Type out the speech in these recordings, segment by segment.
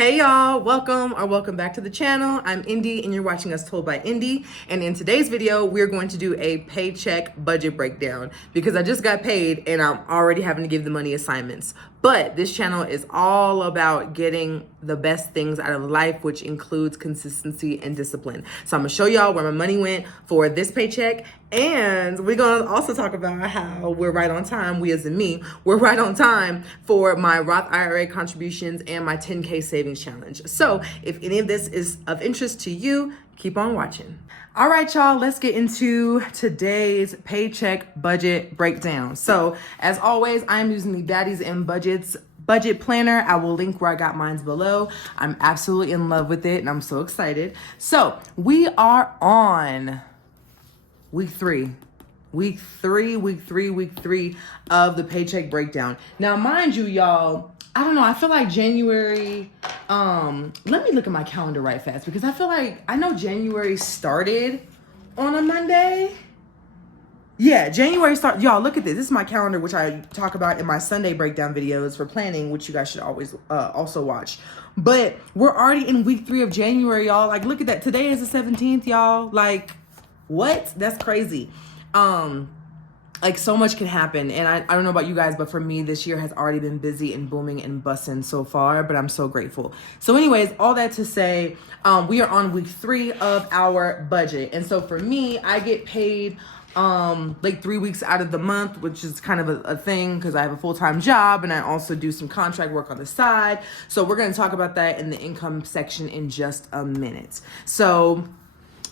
Hey y'all, welcome back to the channel. I'm Indy and you're watching us Told by Indy. And in today's video, we're going to do a paycheck budget breakdown because I just got paid and I'm already having to give the money assignments. But this channel is all about getting the best things out of life, which includes consistency and discipline. So I'm gonna show y'all where my money went for this paycheck. And we're gonna also talk about how we're right on time, we as in me, we're right on time for my Roth IRA contributions and my 10K savings challenge. So if any of this is of interest to you, keep on watching. All right, y'all, let's get into today's paycheck budget breakdown. So as always, I'm using the Daddies and Budgets budget planner. I will link where I got mine below. I'm absolutely in love with it and I'm so excited. So we are on week three of the paycheck breakdown. Now, mind you, y'all, I don't know, I feel like January, let me look at my calendar right fast because I feel like, I know January started on a Monday. Yeah, January start. Y'all, look at this. This is my calendar, which I talk about in my Sunday breakdown videos for planning, which you guys should always also watch. But we're already in week 3 of January, y'all. Like, look at that. Today is the 17th, y'all. Like, what? That's crazy. Like so much can happen. And I don't know about you guys, but for me, this year has already been busy and booming and busting so far, but I'm so grateful. So anyways, all that to say, we are on week 3 of our budget. And so for me, I get paid like 3 weeks out of the month, which is kind of a thing because I have a full-time job and I also do some contract work on the side. So we're going to talk about that in the income section in just a minute. So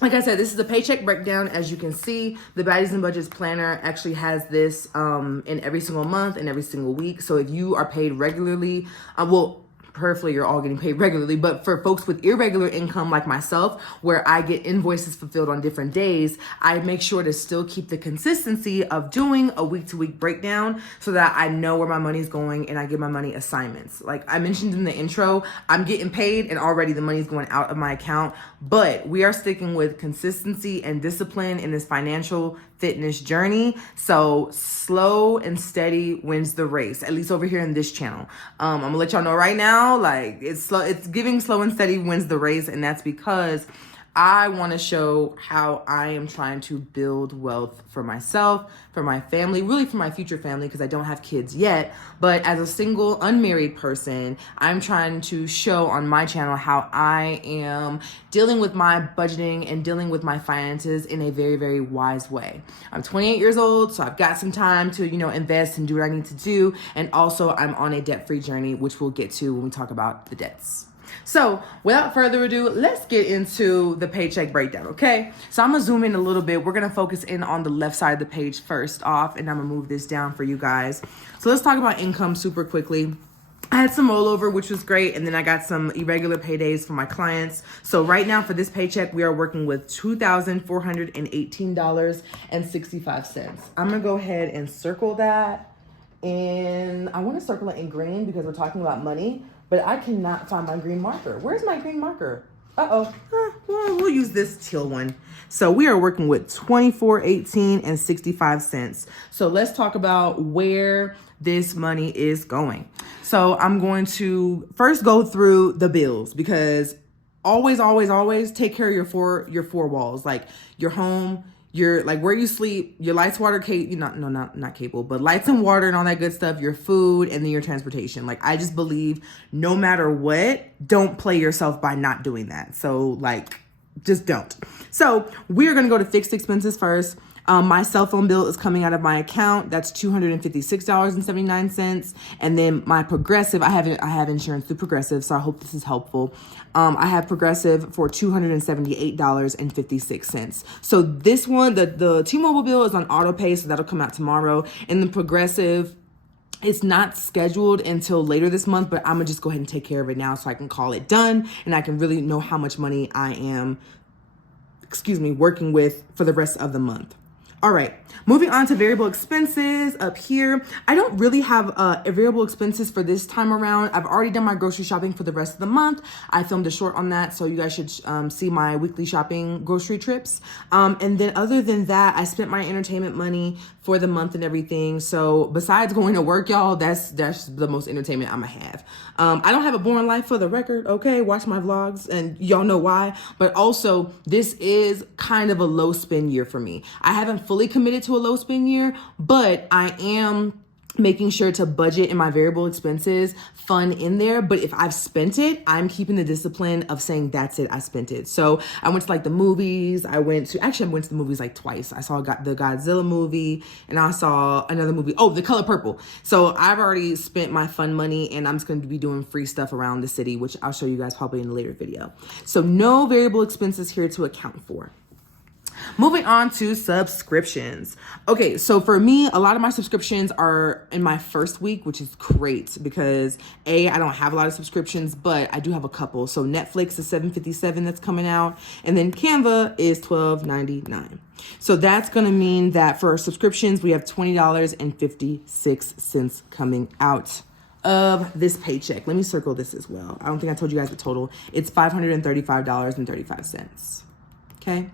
like I said, this is a paycheck breakdown. As you can see, the Baddies and Budgets planner actually has this in every single month and every single week. So if you are paid regularly, hopefully you're all getting paid regularly, but for folks with irregular income like myself, where I get invoices fulfilled on different days, I make sure to still keep the consistency of doing a week-to-week breakdown so that I know where my money's going and I give my money assignments. Like I mentioned in the intro, I'm getting paid and already the money's going out of my account, but we are sticking with consistency and discipline in this financial fitness journey. So slow and steady wins the race, at least over here in this channel. I'm gonna let y'all know right now, like it's giving slow and steady wins the race. And that's because I want to show how I am trying to build wealth for myself, for my family, really for my future family, because I don't have kids yet. But as a single, unmarried person, I'm trying to show on my channel how I am dealing with my budgeting and dealing with my finances in a very, very wise way. I'm 28 years old, so I've got some time to, invest and do what I need to do. And also I'm on a debt-free journey, which we'll get to when we talk about the debts. So without further ado, let's get into the paycheck breakdown, okay? So I'm gonna zoom in a little bit. We're gonna focus in on the left side of the page first off, and I'm gonna move this down for you guys. So let's talk about income super quickly. I had some rollover, which was great, and then I got some irregular paydays for my clients. So right now for this paycheck, we are working with $2,418.65. I'm gonna go ahead and circle that, and I wanna circle it in green because we're talking about money, but I cannot find my green marker. Where's my green marker? Well, we'll use this teal one. So we are working with $24.18.65. So let's talk about where this money is going. So I'm going to first go through the bills because always take care of your four walls, like your home, your like where you sleep, your lights, water, not cable, but lights and water and all that good stuff, your food, and then your transportation. Like I just believe no matter what, don't play yourself by not doing that. So like just don't. So we're gonna go to fixed expenses first. My cell phone bill is coming out of my account. That's $256.79. And then my Progressive, I have insurance through Progressive, so I hope this is helpful. I have Progressive for $278.56. So this one, the T-Mobile bill is on auto pay, so that'll come out tomorrow. And the Progressive, it's not scheduled until later this month, but I'm gonna just go ahead and take care of it now so I can call it done and I can really know how much money I am, working with for the rest of the month. All right, moving on to variable expenses up here. I don't really have variable expenses for this time around. I've already done my grocery shopping for the rest of the month. I filmed a short on that, so you guys should see my weekly shopping grocery trips. And then other than that, I spent my entertainment money for the month and everything. So besides going to work, y'all, that's the most entertainment I'm gonna have. I don't have a boring life, for the record, okay? Watch my vlogs and y'all know why. But also, this is kind of a low spend year for me. I haven't fully committed to a low spend year, but I am making sure to budget in my variable expenses fund in there. But if I've spent it, I'm keeping the discipline of saying, that's it, I spent it. So I went to like the movies. I went to the movies like twice. I saw the Godzilla movie and I saw another movie. Oh, The Color Purple. So I've already spent my fun money and I'm just going to be doing free stuff around the city, which I'll show you guys probably in a later video. So no variable expenses here to account for. Moving on to subscriptions. Okay, so for me, a lot of my subscriptions are in my first week, which is great because I don't have a lot of subscriptions, but I do have a couple. So Netflix is $7.57 that's coming out, and then Canva is $12.99. So that's gonna mean that for our subscriptions, we have $20.56 coming out of this paycheck. Let me circle this as well. I don't think I told you guys the total. It's $535.35. Okay.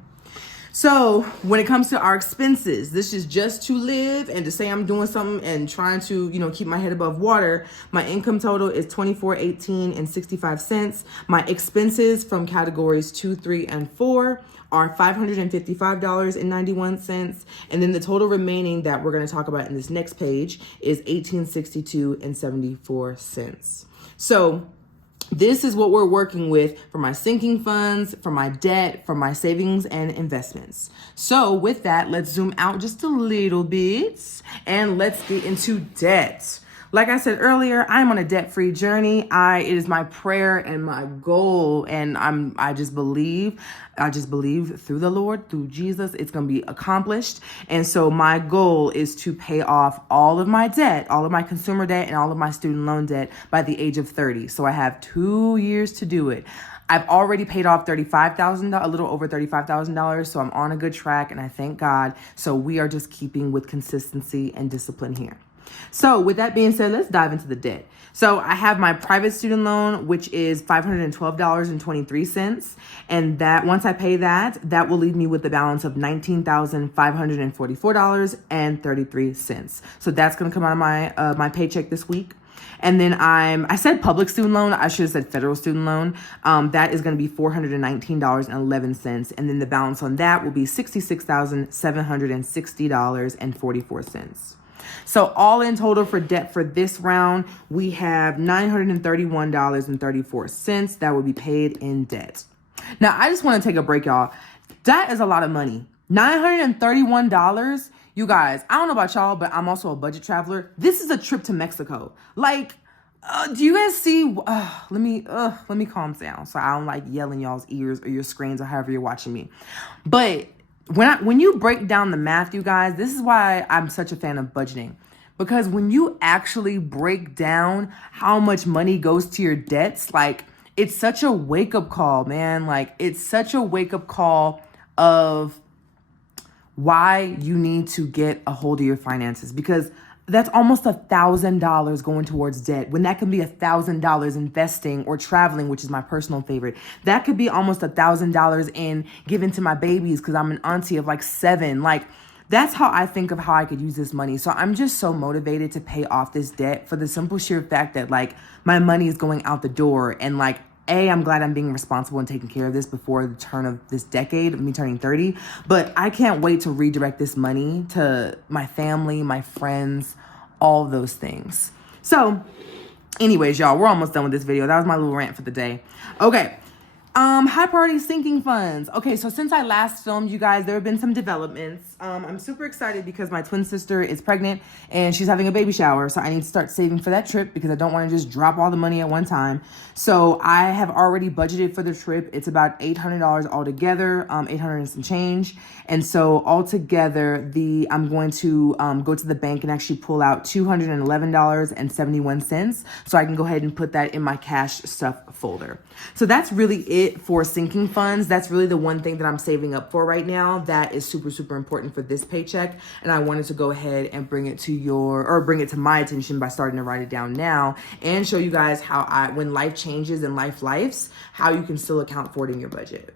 So when it comes to our expenses, this is just to live and to say I'm doing something and trying to, keep my head above water. My income total is $24.1865. My expenses from categories 2, 3, and 4 are $555.91. And then the total remaining that we're going to talk about in this next page is $1862.74. So this is what we're working with for my sinking funds, for my debt, for my savings and investments. So with that, let's zoom out just a little bit and let's get into debt. Like I said earlier, I'm on a debt-free journey. It is my prayer and my goal, and I just believe through the Lord, through Jesus, it's going to be accomplished. And so my goal is to pay off all of my debt, all of my consumer debt and all of my student loan debt by the age of 30. So I have 2 years to do it. I've already paid off $35,000, a little over $35,000. So I'm on a good track and I thank God. So we are just keeping with consistency and discipline here. So with that being said, let's dive into the debt. So I have my private student loan, which is $512.23. And that once I pay that will leave me with the balance of $19,544.33. So that's going to come out of my paycheck this week. And then I said public student loan. I should have said federal student loan. That is going to be $419.11. And then the balance on that will be $66,760.44. So all in total for debt for this round, we have $931.34 that will be paid in debt. Now, I just want to take a break, y'all. That is a lot of money. $931. You guys, I don't know about y'all, but I'm also a budget traveler. This is a trip to Mexico. Like, do you guys see? Let me calm down so I don't like yelling y'all's ears or your screens or however you're watching me. But when you break down the math, you guys, this is why I'm such a fan of budgeting. Because when you actually break down how much money goes to your debts, like, it's such a wake-up call, man. Like, it's such a wake-up call of why you need to get a hold of your finances. Because that's almost $1,000 going towards debt when that can be $1,000 investing or traveling, which is my personal favorite. That could be almost $1,000 in giving to my babies because I'm an auntie of like 7. Like, that's how I think of how I could use this money. So I'm just so motivated to pay off this debt for the simple sheer fact that like my money is going out the door. And like, I'm glad I'm being responsible and taking care of this before the turn of this decade of me turning 30. But I can't wait to redirect this money to my family, my friends, all those things. So anyways, y'all, we're almost done with this video. That was my little rant for the day. Okay. High priority sinking funds. Okay, so since I last filmed, you guys, there have been some developments. I'm super excited because my twin sister is pregnant and she's having a baby shower. So I need to start saving for that trip because I don't want to just drop all the money at one time. So I have already budgeted for the trip. It's about $800 altogether, 800 and some change. And so altogether, I'm going to go to the bank and actually pull out $211.71. So I can go ahead and put that in my cash stuff folder. So that's really it. bit for sinking funds. That's really the one thing that I'm saving up for right now. That is super, super important for this paycheck. And I wanted to go ahead and bring it to my attention by starting to write it down now and show you guys how when life changes and life lives, how you can still account for it in your budget.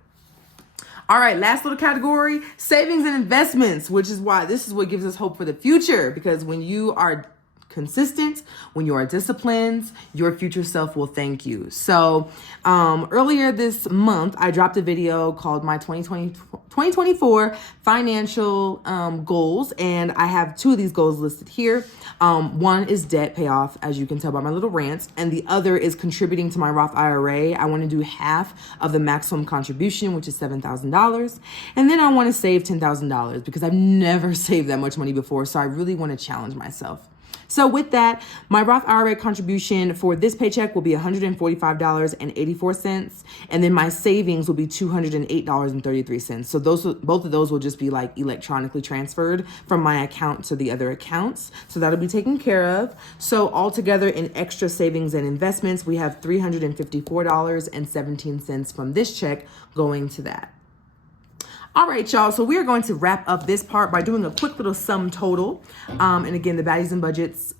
All right, last little category, savings and investments, which is why this is what gives us hope for the future, because when you are consistent, when you are disciplined, your future self will thank you. So earlier this month, I dropped a video called my 2024 financial goals, and I have two of these goals listed here. One is debt payoff, as you can tell by my little rants, and the other is contributing to my Roth IRA. I want to do half of the maximum contribution, which is $7,000, and then I want to save $10,000 because I've never saved that much money before, so I really want to challenge myself. So with that, my Roth IRA contribution for this paycheck will be $145.84. And then my savings will be $208.33. So both of those will just be like electronically transferred from my account to the other accounts. So that'll be taken care of. So altogether in extra savings and investments, we have $354.17 from this check going to that. All right, y'all. So we are going to wrap up this part by doing a quick little sum total. And again, the baddies and budgets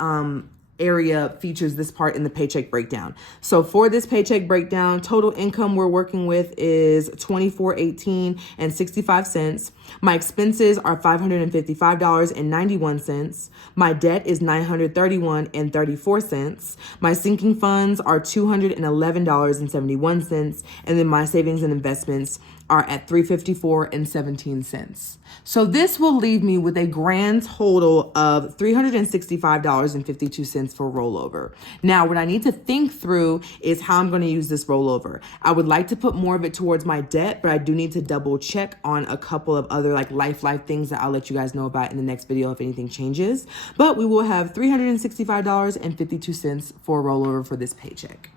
area features this part in the paycheck breakdown. So for this paycheck breakdown, total income we're working with is $24.1865. My expenses are $555.91. My debt is $931.34. My sinking funds are $211.71. And then my savings and investments are at $354.17. So this will leave me with a grand total of $365.52 for rollover. Now, what I need to think through is how I'm going to use this rollover. I would like to put more of it towards my debt, but I do need to double check on a couple of other like life things that I'll let you guys know about in the next video if anything changes. But we will have $365.52 for rollover for this paycheck.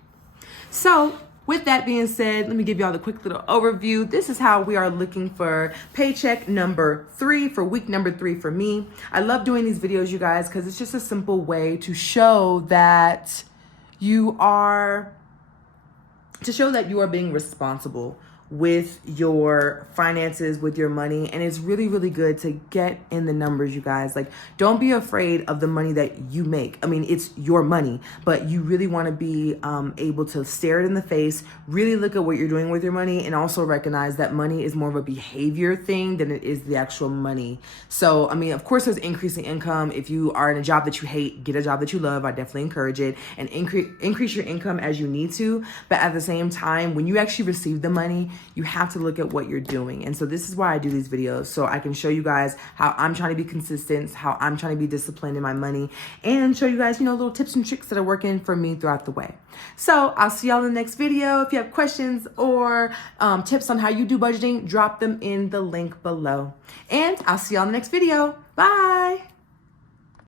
So with that being said, let me give y'all the quick little overview. This is how we are looking for paycheck number 3 for week number 3 for me. I love doing these videos, you guys, because it's just a simple way to show that you are being responsible with your finances, with your money. And it's really, really good to get in the numbers, you guys. Like, don't be afraid of the money that you make. I mean, it's your money, but you really want to be able to stare it in the face, really look at what you're doing with your money, and also recognize that money is more of a behavior thing than it is the actual money. So, I mean, of course, there's increasing income. If you are in a job that you hate, get a job that you love. I definitely encourage it, and increase your income as you need to. But at the same time, when you actually receive the money, you have to look at what you're doing. And so this is why I do these videos, so I can show you guys how I'm trying to be consistent, how I'm trying to be disciplined in my money, and show you guys, little tips and tricks that are working for me throughout the way. So I'll see y'all in the next video. If you have questions or tips on how you do budgeting, drop them in the link below. And I'll see y'all in the next video. Bye.